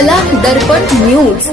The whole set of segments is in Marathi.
कला दर्पण न्यूज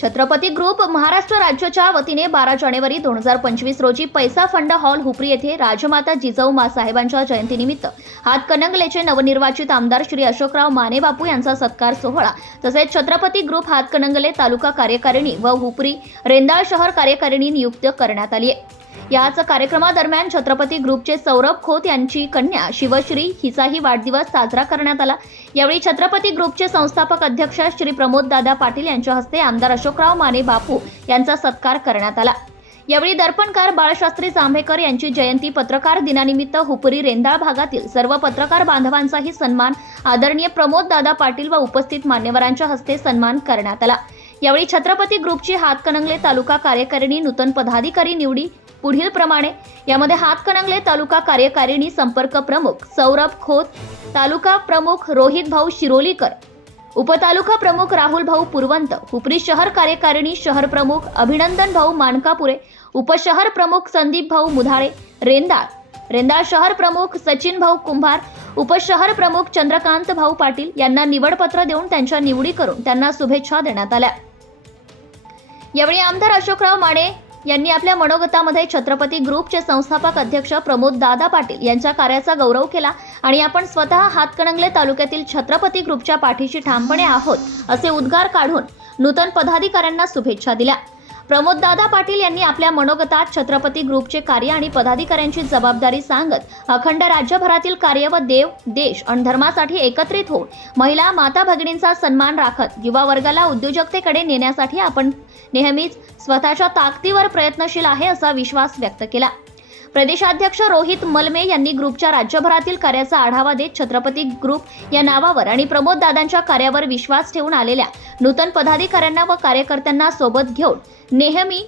छत्रपती ग्रुप महाराष्ट्र राज्याच्या वतीने बारा जानेवारी दोन हजार पंचवीस रोजी पैसा फंड हॉल हुपरी येथे राजमाता जिजाऊ मासाहेबांच्या जयंतीनिमित्त हातकणंगलेचे नवनिर्वाचित आमदार श्री अशोकराव माने बापू यांचा सत्कार सोहळा तसेच छत्रपती ग्रुप हातकणंगले तालुका कार्यकारिणी व हुपरी रेंदाळ शहर कार्यकारिणी नियुक्त करण्यात आली आहे. याच कार्यक्रमादरम्यान छत्रपती ग्रुपचे सौरभ खोत यांची कन्या शिवश्री हिचाही वाढदिवस साजरा करण्यात आला. यावेळी छत्रपती ग्रुपचे संस्थापक अध्यक्ष श्री प्रमोद दादा पाटील यांच्या हस्ते आमदार अशोकराव माने बापू यांचा सत्कार करण्यात आला. यावेळी दर्पणकार बाळशास्त्री जांभेकर यांची जयंती पत्रकार दिनानिमित्त हुपरी रेंदाळ भागातील सर्व पत्रकार बांधवांचाही सन्मान आदरणीय प्रमोद दादा पाटील व उपस्थित मान्यवरांच्या हस्ते सन्मान करण्यात आला. यावेळी छत्रपती ग्रुपची हातकणंगले तालुका कार्यकारिणी नूतन पदाधिकारी निवडी पुढील प्रमाणे. यामध्ये हातकणंगले तालुका कार्यकारिणी संपर्क प्रमुख सौरभ खोत तालुका प्रमुख रोहित भाऊ शिरोलीकर उपतालुका प्रमुख राहुल भाऊ पुरवंत हुपरी शहर कार्यकारिणी शहर प्रमुख अभिनंदन भाऊ मानकापुरे उपशहर प्रमुख संदीप भाऊ मुधाळे रेंदाळ रेंदाळ शहर प्रमुख सचिन भाऊ कुंभार उपशहर प्रमुख चंद्रकांत भाऊ पाटील यांना निवडपत्र देऊन त्यांच्या निवडी करून त्यांना शुभेच्छा देण्यात आल्या. यावेळी आमदार अशोकराव माने यांनी आपल्या मनोगतामध्ये छत्रपती ग्रुपचे संस्थापक अध्यक्ष प्रमोद दादा पाटील यांच्या कार्याचा गौरव केला आणि आपण स्वतः हातकणंगले तालुक्यातील छत्रपती ग्रुपच्या पाठीशी ठामपणे आहोत असे उद्गार काढून नूतन पदाधिकाऱ्यांना शुभेच्छा दिल्या. प्रमोददादा पाटील यांनी आपल्या मनोगतात छत्रपती ग्रुपचे कार्य आणि पदाधिकाऱ्यांची जबाबदारी सांगत अखंड राज्यभरातील कार्य व देव देश आणि धर्मासाठी एकत्रित होऊन महिला माता भगिनींचा सन्मान राखत युवा वर्गाला उद्योजकतेकडे नेण्यासाठी आपण नेहमीच स्वतःच्या ताकदीवर प्रयत्नशील आहे असा विश्वास व्यक्त केला. प्रदेशाध्यक्ष रोहित मलमे यांनी ग्रुपच्या राज्यभरातील कार्याचा आढावा देत छत्रपती ग्रुप या नावावर आणि प्रमोद दादांच्या कार्यावर विश्वास ठेवून आलेल्या नूतन पदाधिकाऱ्यांना व कार्यकर्त्यांना सोबत घेऊन नेहमी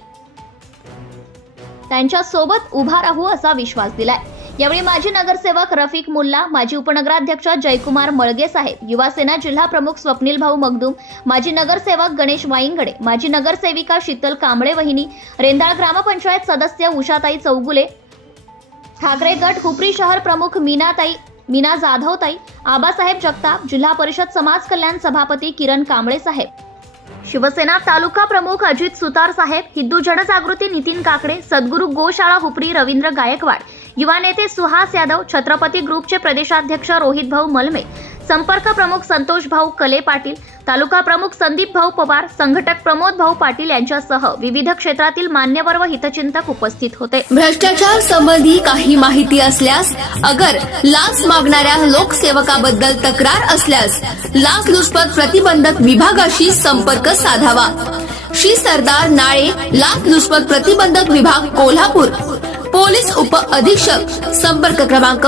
त्यांच्यासोबत उभा राहू असा विश्वास दिलाय. यावेळी माजी नगरसेवक रफिक मुल्ला माजी उपनगराध्यक्ष जयकुमार मळगे साहेब युवा सेना जिल्हा प्रमुख स्वप्नील भाऊ मगदूम माजी नगरसेवक गणेश वाईंगडे माजी नगरसेविका शीतल कांबळे वहिनी रेंदाळ ग्रामपंचायत सदस्य उषाताई चौगुले ठाकरे गट हुपरी शहर प्रमुख मीनाताई मीना जाधवताई आबासाहेब जगताप जिल्हा परिषद समाज कल्याण सभापती किरण कांबळे साहेब. शिवसेना तालुका प्रमुख अजित सुतार साहेब हिंदू जनजागृती नितीन काकडे सद्गुरू गोशाळा हुपरी रवींद्र गायकवाड युवा नेते सुहास यादव छत्रपती ग्रुपचे प्रदेशाध्यक्ष रोहित भाऊ मलमे संपर्क प्रमुख संतोष भाऊ कले पाटील तालुका प्रमुख संदीप भाऊ पवार संघटक प्रमोद भाऊ पाटील यांच्यासह विविध क्षेत्रातील मान्यवर व हितचिंतक उपस्थित होते. भ्रष्टाचार संबंधी काही माहिती असल्यास अगर लाच मागणाऱ्या लोकसेवकाबद्दल तक्रार असल्यास लाचलुचपत प्रतिबंधक विभागाशी संपर्क साधावा. श्री सरदार नाळे लाचलुचपत प्रतिबंधक विभाग कोल्हापूर. पोलीस उप अधीक्षक संपर्क क्रमांक